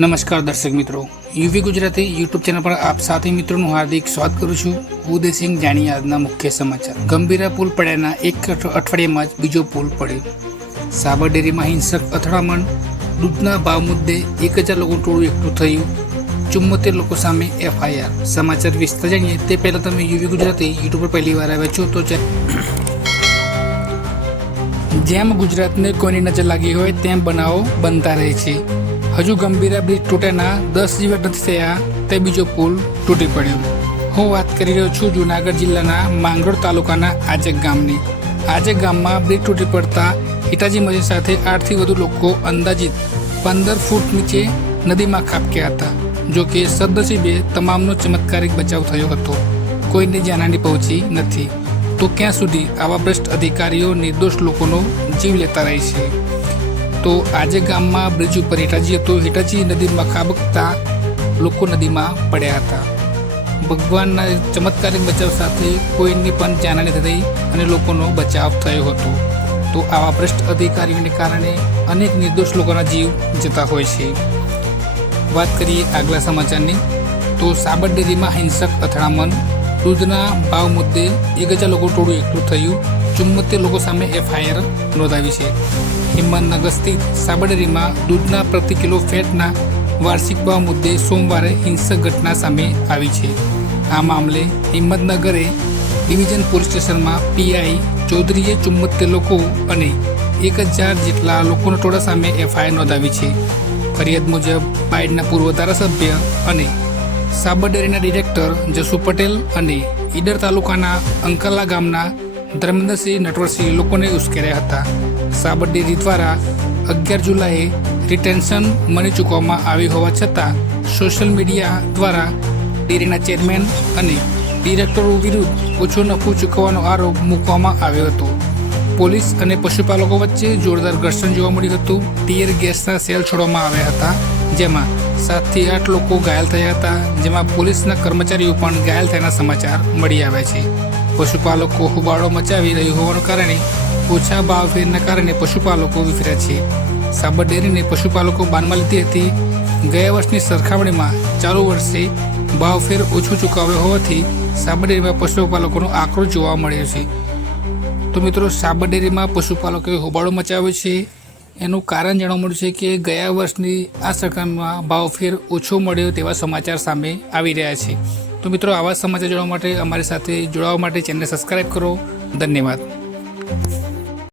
નમસ્કાર દર્શક મિત્રો. યુવી ગુજરાતી યુટ્યુબ ચેનલ પર આપ સાથે મિત્રોનું હાર્દિક સ્વાગત કરું છું. ઉદયસિંહ જાણીએ આજના મુખ્ય સમાચાર. ગંભીરા પુલ પડ્યાના એક અઠ- અઠવાડિયામાં જ બીજો પુલ પડ્યો. સાબરડેરીમાં હિંસક અથડામણ દૂધના ભાવ મુદ્દે એક હજાર લોકો ટોળું એકઠું થયું. ચુમ્મોતેર લોકો સામે એફઆઈઆર. સમાચાર વિસ્તાર જાણીએ તે પહેલાં તમે યુવી ગુજરાતી યુટ્યુબ પર પહેલી વાર આવ્યા છો તો જેમ ગુજરાતને કોઈની નજર લાગી હોય તેમ બનાવો બનતા રહે છે. હજુ ગંભીરા બ્રિજ તૂટેના દસ દિવસ નથી થયા, તે બીજો પુલ તૂટી પડ્યો. હું વાત કરી રહ્યો છું જુનાગઢ જિલ્લાના માંગરોળ તાલુકાના આજેક ગામની. આજેક ગામમાં બ્રિજ તૂટી પડતા હિતાજી મસ્જિદ સાથે આઠથી વધુ લોકો અંદાજિત પંદર ફૂટ નીચે નદીમાં ખાબક્યા હતા, જો કે સદનસીબે તમામનો ચમત્કારિક બચાવ થયો હતો. કોઈને જાનહાની પહોંચી નથી. તો ક્યાં સુધી આવા ભ્રષ્ટ અધિકારીઓ, નિર્દોષ લોકોનો જીવ લેતા રહે છે? તો આજે ગામમાં બ્રિજ ઉપર હિટાજી હતો. હિટાજી નદીમાં ખાબકતા લોકો નદીમાં પડ્યા હતા. ભગવાનના ચમત્કારિક બચાવ સાથે કોઈની પણ જાનહાની થઈ અને લોકોનો બચાવ થયો હતો. તો આવા ભ્રષ્ટ અધિકારીઓને કારણે અનેક નિર્દોષ લોકોના જીવ જતા હોય છે. વાત કરીએ આગલા સમાચારની. તો સાબર ડેરીમાં હિંસક અથડામણ દૂધના ભાવ મુદ્દે એક હજાર લોકો ટોળું એકઠું થયું. ચુમ્મોતેર લોકો સામે એફઆઈઆર નોંધાવી છે. હિંમતનગર સ્થિત સાબરડેરીમાં દૂધના પ્રતિ કિલો ફેટના વાર્ષિક ભાવ મુદ્દે સોમવારે હિંસક ઘટના સામે આવી છે. આ મામલે હિંમતનગરે ડિવિઝન પોલીસ સ્ટેશનમાં પીઆઈ ચૌધરીએ ચુમ્મોતેર લોકો અને એક હજાર જેટલા લોકોના ટોળા સામે એફઆઈઆર નોંધાવી છે. ફરિયાદ મુજબ બાઇડના પૂર્વ ધારાસભ્ય અને સાબર ડેરીના ડિરેક્ટર જસુ પટેલ અને ઈડર તાલુકાના અંકલા ગામના ધર્મેન્દ્રસિંહ નટવરસિંહ લોકોને ઉશ્કેર્યા હતા. સાબર ડેરી દ્વારા અગિયાર જુલાઈએ રિટેન્શન મની ચૂકવવામાં આવી હોવા છતાં સોશિયલ મીડિયા દ્વારા ડેરીના ચેરમેન અને ડિરેક્ટરો વિરુદ્ધ ઓછો નફો ચૂકવવાનો આરોપ મૂકવામાં આવ્યો હતો. પોલીસ અને પશુપાલકો વચ્ચે જોરદાર ઘર્ષણ જોવા મળ્યું હતું. ટીયર ગેસના સેલ છોડવામાં આવ્યા હતા. જેમાં સાતથી આઠ લોકો ઘાયલ થયા હતા, જેમાં પોલીસના કર્મચારીઓ પણ ઘાયલ થયાના સમાચાર મળી આવ્યા છે. પશુપાલકો હોબાળો મચાવી રહ્યું હોવાના કારણે ઓછા ભાવ ફેરના કારણે પશુપાલકો વિફર્યા છે. સાબર ડેરીને પશુપાલકો બાનમાં લીધી હતી. ગયા વર્ષની સરખામણીમાં ચાલુ વર્ષે ભાવફેર ઓછો ચૂકવ્યો હોવાથી સાબર ડેરીમાં પશુપાલકોનો આક્રોશ જોવા મળ્યો છે. તો મિત્રો, સાબર ડેરીમાં પશુપાલકોએ હોબાળો મચાવ્યો છે. એનું કારણ જાણવા મળ્યું છે કે ગયા વર્ષની આ સરખામણીમાં ભાવફેર ઓછો મળ્યો તેવા સમાચાર સામે આવી રહ્યા છે. તો મિત્રો, આવા સમાચાર જોડવા માટે અમારી સાથે જોડાવા માટે ચેનલને સબસ્ક્રાઈબ કરો. ધન્યવાદ.